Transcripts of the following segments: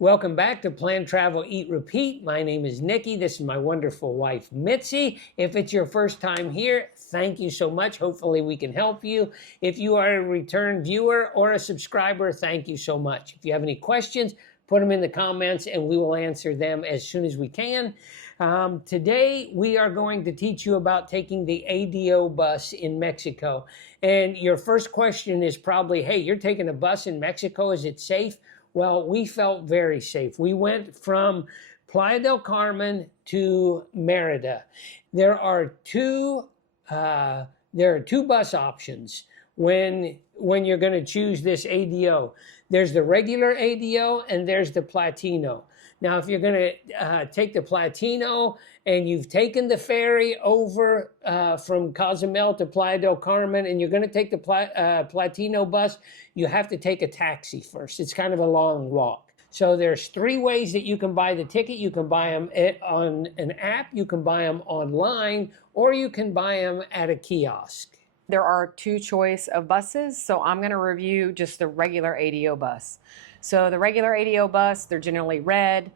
Welcome back to Plan, Travel, Eat, Repeat. My name is Nikki. This is my wonderful wife, Mitzi. If it's your first time here, thank you so much. Hopefully we can help you. If you are a return viewer or a subscriber, thank you so much. If you have any questions, put them in the comments and we will answer them as soon as we can. Today, we are going to teach you about taking the ADO bus in Mexico. And your first question is probably, hey, you're taking a bus in Mexico, is it safe? Well, we felt very safe. We went from Playa del Carmen to Merida. There are two bus options when you're going to choose this ADO. There's the regular ADO and there's the Platino. Now, if you're going to take the Platino and you've taken the ferry over from Cozumel to Playa del Carmen and you're going to take the Platino bus, you have to take a taxi first. It's kind of a long walk. So there's three ways that you can buy the ticket. You can buy them on an app, you can buy them online, or you can buy them at a kiosk. There are two choice of buses, so I'm going to review just the regular ADO bus. So the regular ADO bus, they're generally red.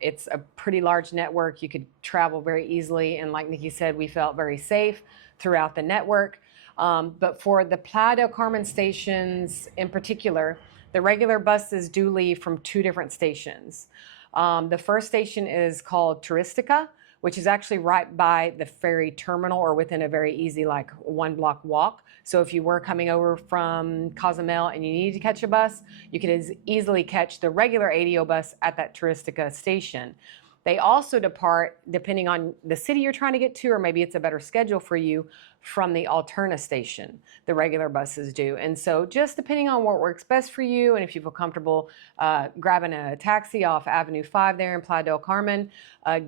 It's a pretty large network. You could travel very easily, and like Nikki said, we felt very safe throughout the network. But for the Playa del Carmen stations in particular, the regular buses do leave from two different stations. The first station is called Turistica, which is actually right by the ferry terminal or within a very easy, like 1 block walk. So if you were coming over from Cozumel and you needed to catch a bus, you could easily catch the regular ADO bus at that Turistica station. They also depart, depending on the city you're trying to get to, or maybe it's a better schedule for you, from the Alterna station. The regular buses do. And so just depending on what works best for you, and if you feel comfortable grabbing a taxi off Avenue 5 there in Playa del Carmen,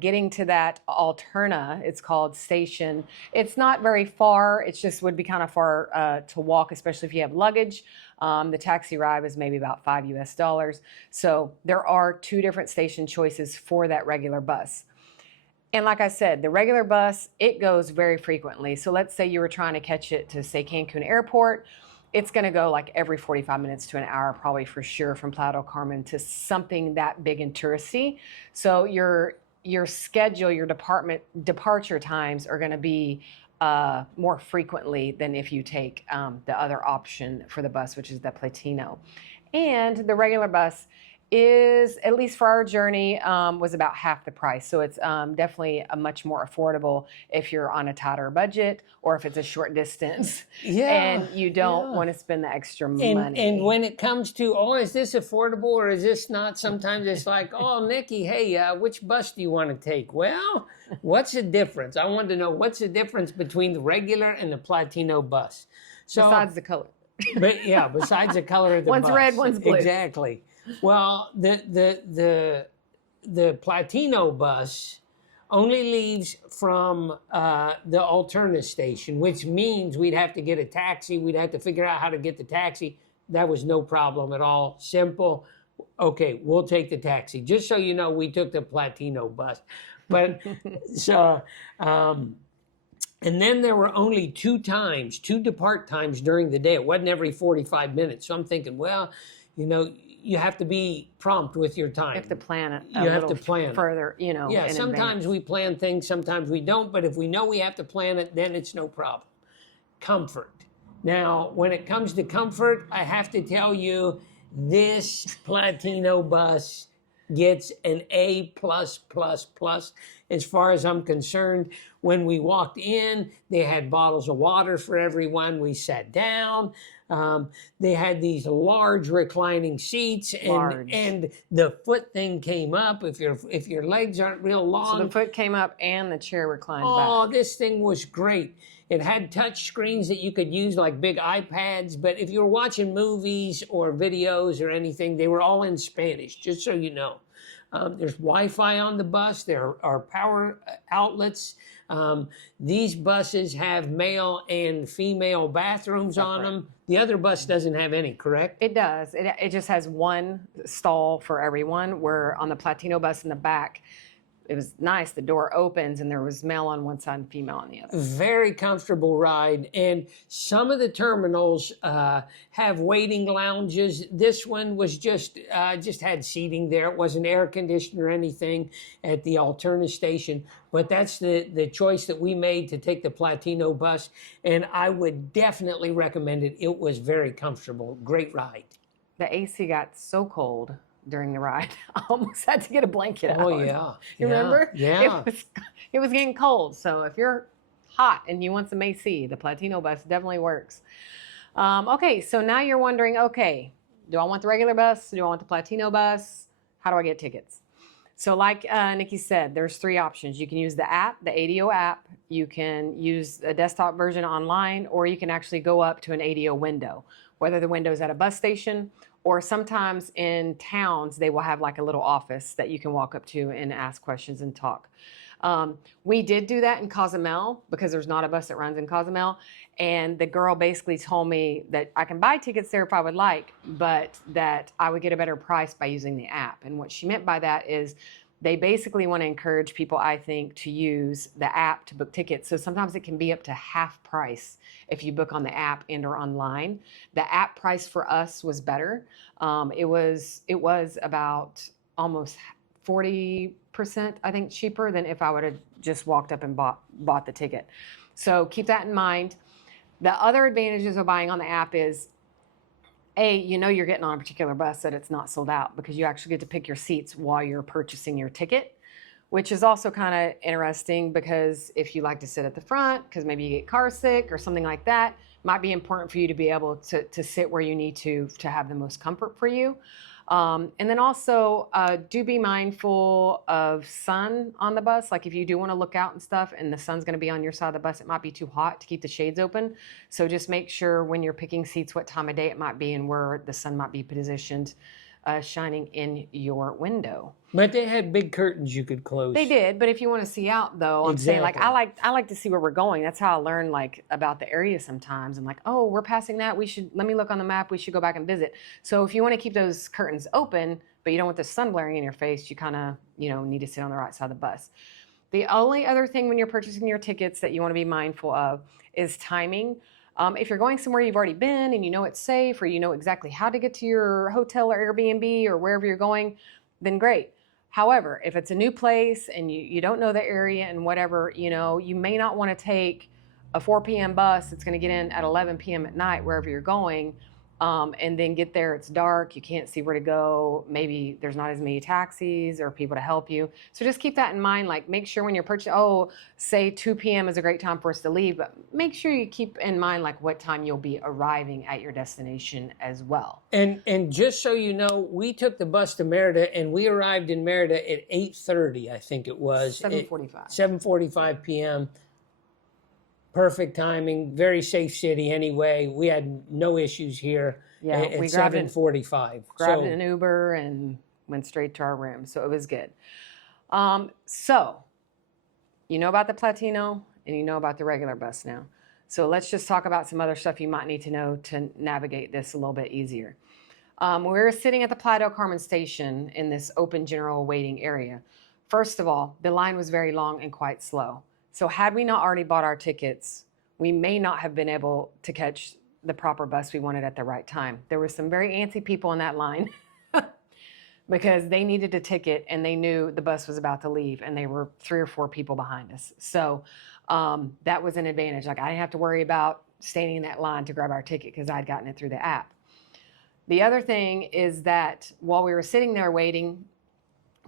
getting to that Alterna, it's called, station, it's not very far. It just would be kind of far to walk, especially if you have luggage. The taxi ride was maybe about $5 US. So there are two different station choices for that regular bus. And like I said, the regular bus, it goes very frequently. So let's say you were trying to catch it to, say, Cancun Airport. It's going to go like every 45 minutes to an hour, probably for sure, from Playa del Carmen to something that big and touristy. So your schedule, your departure times are going to be more frequently than if you take the other option for the bus, which is the Platino. And the regular bus is, at least for our journey, was about half the price. So it's definitely a much more affordable if you're on a tighter budget or if it's a short distance and you don't want to spend the extra money. And when it comes to, oh, is this affordable or is this not? Sometimes it's like, oh, Nikki, hey, which bus do you want to take? Well, what's the difference? I wanted to know what's the difference between the regular and the Platino bus. So, besides the color. But yeah, besides the color of the bus. One's red, one's blue. Exactly. Well, the Platino bus only leaves from the Alterna station, which means we'd have to get a taxi. We'd have to figure out how to get the taxi. That was no problem at all. Simple. Okay, we'll take the taxi. Just so you know, we took the Platino bus. But so, and then there were only two depart times during the day. It wasn't every 45 minutes. So I'm thinking, well, you know, you have to be prompt with your time. You have to plan it You have to plan further, you know, yeah, in sometimes advance. we plan things, sometimes we don't, but if we know we have to plan it, then it's no problem. Comfort. Now, when it comes to comfort, I have to tell you, this Platino bus gets an A+++. As far as I'm concerned. When we walked in, they had bottles of water for everyone. We sat down. They had these large reclining seats, and the foot thing came up. If your legs aren't real long, so the foot came up and the chair reclined back. Oh, this thing was great. It had touch screens that you could use like big iPads, but if you were watching movies or videos or anything, they were all in Spanish, just so you know. There's Wi-Fi on the bus. There are power outlets. These buses have male and female bathrooms on them. The other bus doesn't have any, correct? It does. It just has one stall for everyone, where on the Platino bus in the back, it was nice. The door opens and there was male on one side and female on the other. Very comfortable ride. And some of the terminals have waiting lounges. This one was just had seating there. It wasn't air conditioned or anything at the Alterna station. But that's the choice that we made to take the Platino bus. And I would definitely recommend it. It was very comfortable. Great ride. The AC got so cold during the ride. I almost had to get a blanket out. Oh, yeah. You remember? Yeah. It was getting cold. So if you're hot and you want some AC, the Platino bus definitely works. Okay, so now you're wondering, okay, do I want the regular bus? Do I want the Platino bus? How do I get tickets? So like Nikki said, there's 3 options. You can use the app, the ADO app. You can use a desktop version online, or you can actually go up to an ADO window, whether the window's at a bus station, or sometimes in towns, they will have like a little office that you can walk up to and ask questions and talk. We did do that in Cozumel because there's not a bus that runs in Cozumel. And the girl basically told me that I can buy tickets there if I would like, but that I would get a better price by using the app. And what she meant by that is they basically want to encourage people, I think, to use the app to book tickets. So sometimes it can be up to half price if you book on the app and or online. The app price for us was better. It was about almost 40%, I think, cheaper than if I would have just walked up and bought the ticket. So keep that in mind. The other advantages of buying on the app is, you know you're getting on a particular bus that it's not sold out because you actually get to pick your seats while you're purchasing your ticket, which is also kind of interesting because if you like to sit at the front because maybe you get car sick or something like that, it might be important for you to be able to sit where you need to have the most comfort for you. And then also do be mindful of sun on the bus. Like if you do want to look out and stuff and the sun's going to be on your side of the bus, it might be too hot to keep the shades open. So just make sure when you're picking seats what time of day it might be and where the sun might be positioned, shining in your window. But they had big curtains you could close. They did, but if you want to see out though, I'm saying like I like to see where we're going. That's how I learn like about the area sometimes. I'm like, oh, we're passing that. Let me look on the map. We should go back and visit. So if you want to keep those curtains open, but you don't want the sun blaring in your face, you kind of, need to sit on the right side of the bus. The only other thing when you're purchasing your tickets that you want to be mindful of is timing. If you're going somewhere you've already been and you know it's safe or you know exactly how to get to your hotel or Airbnb or wherever you're going, then great. However, if it's a new place and you don't know the area and whatever, you may not want to take a 4 p.m. bus that's going to get in at 11 p.m. at night wherever you're going, and then get there, it's dark, you can't see where to go, maybe there's not as many taxis or people to help you. So just keep that in mind, like make sure when you're purchasing, say 2 p.m. is a great time for us to leave, but make sure you keep in mind like what time you'll be arriving at your destination as well. And just so you know, we took the bus to Merida and we arrived in Merida at 8:30, I think it was. 7:45. 7:45 p.m. Perfect timing, very safe city anyway. We had no issues here at we grabbed 7:45. Grabbed an Uber and went straight to our room, so it was good. So you know about the Platino and you know about the regular bus now. So let's just talk about some other stuff you might need to know to navigate this a little bit easier. We were sitting at the Playa del Carmen station in this open general waiting area. First of all, the line was very long and quite slow. So had we not already bought our tickets, we may not have been able to catch the proper bus we wanted at the right time. There were some very antsy people in that line because they needed a ticket and they knew the bus was about to leave and they were 3 or 4 people behind us. So that was an advantage. Like I didn't have to worry about standing in that line to grab our ticket because I'd gotten it through the app. The other thing is that while we were sitting there waiting,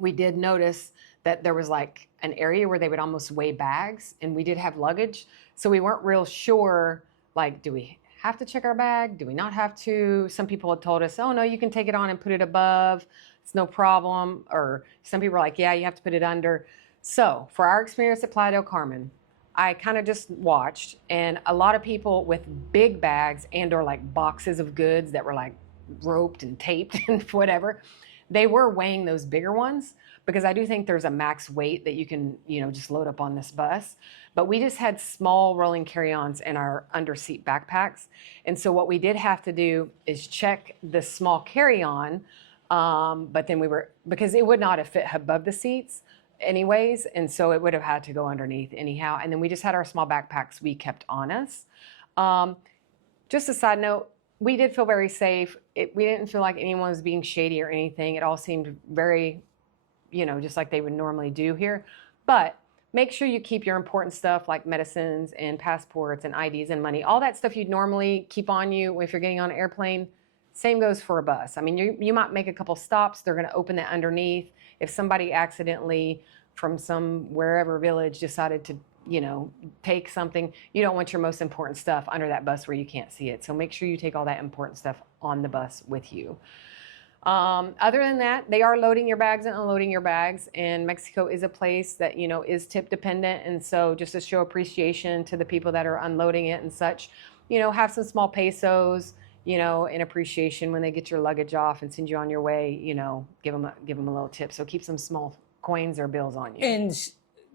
we did notice that there was like an area where they would almost weigh bags and we did have luggage. So we weren't real sure, like, do we have to check our bag? Do we not have to? Some people had told us, oh no, you can take it on and put it above. It's no problem. Or some people were like, yeah, you have to put it under. So for our experience at Playa del Carmen, I kind of just watched and a lot of people with big bags and or like boxes of goods that were like roped and taped and whatever, they were weighing those bigger ones because I do think there's a max weight that you can, just load up on this bus. But we just had small rolling carry-ons in our under-seat backpacks. And so what we did have to do is check the small carry-on, but then because it would not have fit above the seats, anyways, and so it would have had to go underneath anyhow. And then we just had our small backpacks we kept on us. Just a side note, we did feel very safe. We didn't feel like anyone was being shady or anything. It all seemed very, just like they would normally do here. But make sure you keep your important stuff like medicines and passports and IDs and money. All that stuff you'd normally keep on you if you're getting on an airplane. Same goes for a bus. I mean, you might make a couple stops. They're going to open that underneath. If somebody accidentally from some wherever village decided to, take something, you don't want your most important stuff under that bus where you can't see it. So make sure you take all that important stuff on the bus with you. Other than that, they are loading your bags and unloading your bags. And Mexico is a place that, is tip dependent. And so just to show appreciation to the people that are unloading it and such, have some small pesos, in appreciation when they get your luggage off and send you on your way, give them a little tip. So keep some small coins or bills on you. And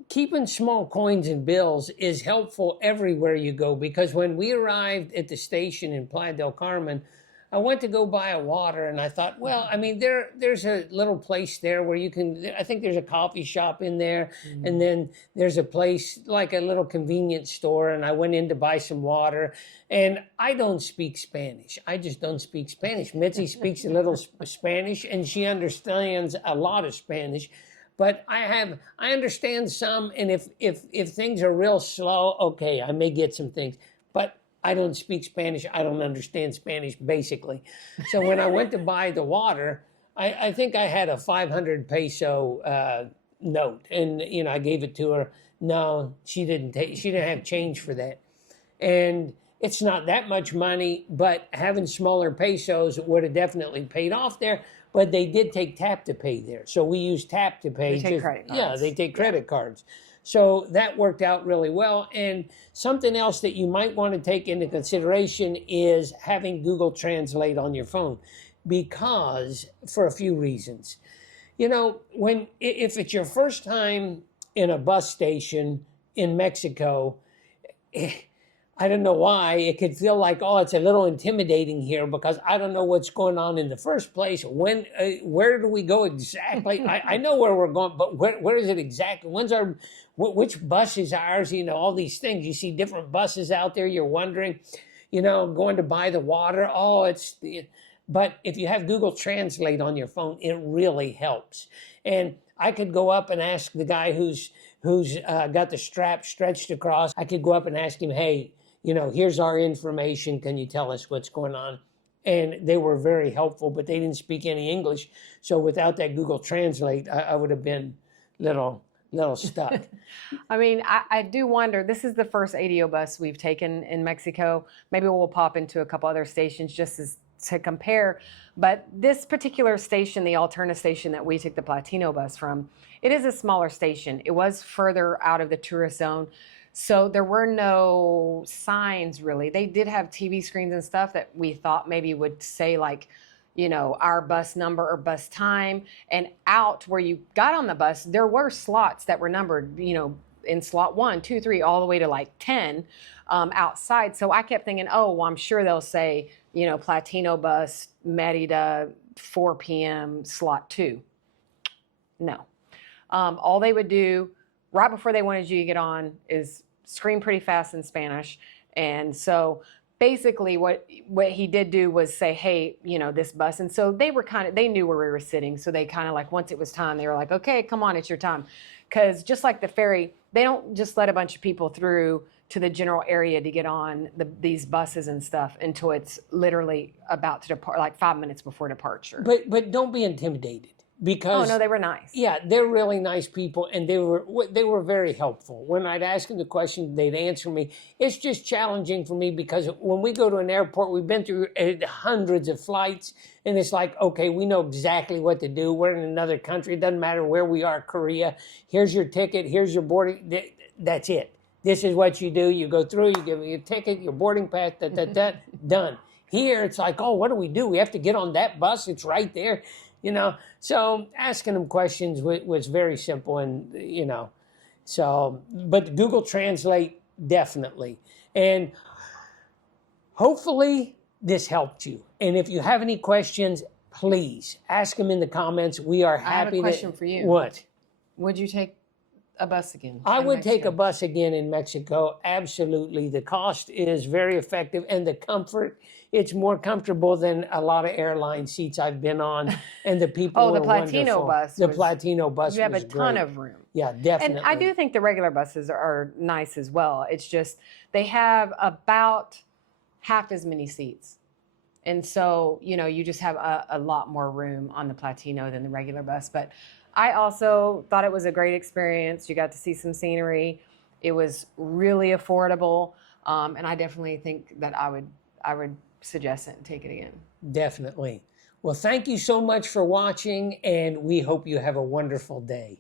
keeping small coins and bills is helpful everywhere you go, because when we arrived at the station in Playa del Carmen, I went to go buy a water, and I thought, well, I mean, there's a little place there where you can, I think there's a coffee shop in there, and then there's a place like a little convenience store, and I went in to buy some water, and I don't speak Spanish. I just don't speak Spanish. Mitzi speaks a little Spanish, and she understands a lot of Spanish. But I understand some, and if things are real slow, okay, I may get some things. But I don't speak Spanish. I don't understand Spanish, basically. So when I went to buy the water, I think I had a 500 peso note, and I gave it to her. No, she didn't have change for that, and it's not that much money. But having smaller pesos would have definitely paid off there. But they did take tap to pay there. So we used tap to pay. They take credit cards. Yeah, they take credit cards. So that worked out really well. And something else that you might want to take into consideration is having Google Translate on your phone, because for a few reasons. If it's your first time in a bus station in Mexico, I don't know why, it could feel like, it's a little intimidating here because I don't know what's going on in the first place. Where do we go exactly? I know where we're going, but where is it exactly? Which bus is ours? All these things. You see different buses out there. You're wondering, going to buy the water. But if you have Google Translate on your phone, it really helps. And I could go up and ask the guy who's got the strap stretched across. I could go up and ask him, hey, here's our information. Can you tell us what's going on? And they were very helpful, but they didn't speak any English. So without that Google Translate, I would have been little stuck. I mean, I do wonder, this is the first ADO bus we've taken in Mexico. Maybe we'll pop into a couple other stations just to compare. But this particular station, the Alterna station that we took the Platino bus from, it is a smaller station. It was further out of the tourist zone. So there were no signs really. They did have TV screens and stuff that we thought maybe would say like, our bus number or bus time. And out where you got on the bus, there were slots that were numbered, in slot 1, 2, 3, all the way to like 10 outside. So I kept thinking, I'm sure they'll say, Platino bus, Merida, 4 p.m., slot 2. No. All they would do right before they wanted you to get on is scream pretty fast in Spanish. And so basically what he did do was say, hey, this bus. And so they knew where we were sitting. So they kind of like, once it was time, they were like, okay, come on, it's your time. Because just like the ferry, they don't just let a bunch of people through to the general area to get on these buses and stuff until it's literally about to depart, like 5 minutes before departure. But don't be intimidated. Because, no, they were nice. Yeah, they're really nice people, and they were very helpful. When I'd ask them the question, they'd answer me. It's just challenging for me because when we go to an airport, we've been through hundreds of flights, and it's like, okay, we know exactly what to do. We're in another country. It doesn't matter where we are, Korea. Here's your ticket. Here's your boarding. That's it. This is what you do. You go through, you give me your ticket, your boarding pass, done. Here, it's like, what do? We have to get on that bus. It's right there. So asking them questions was very simple, and but Google Translate definitely, and hopefully this helped you. And if you have any questions, please ask them in the comments. We are happy. I have a question for you. What? Would you take a bus again? I in would take a Mexico? bus again in Mexico. Absolutely. The cost is very effective and the comfort, it's more comfortable than a lot of airline seats I've been on. And the people Oh, the were Platino wonderful. bus The was- Platino bus You have was a ton great. of room. Yeah, And definitely. I do think the regular buses are nice as well. It's just they have about half as many seats. And so, you know, you just have a lot more room on the Platino than the regular bus. But I also thought it was a great experience. You got to see some scenery. It was really affordable. And I definitely think that I would suggest it and take it again. Definitely. Well, thank you so much for watching, and we hope you have a wonderful day.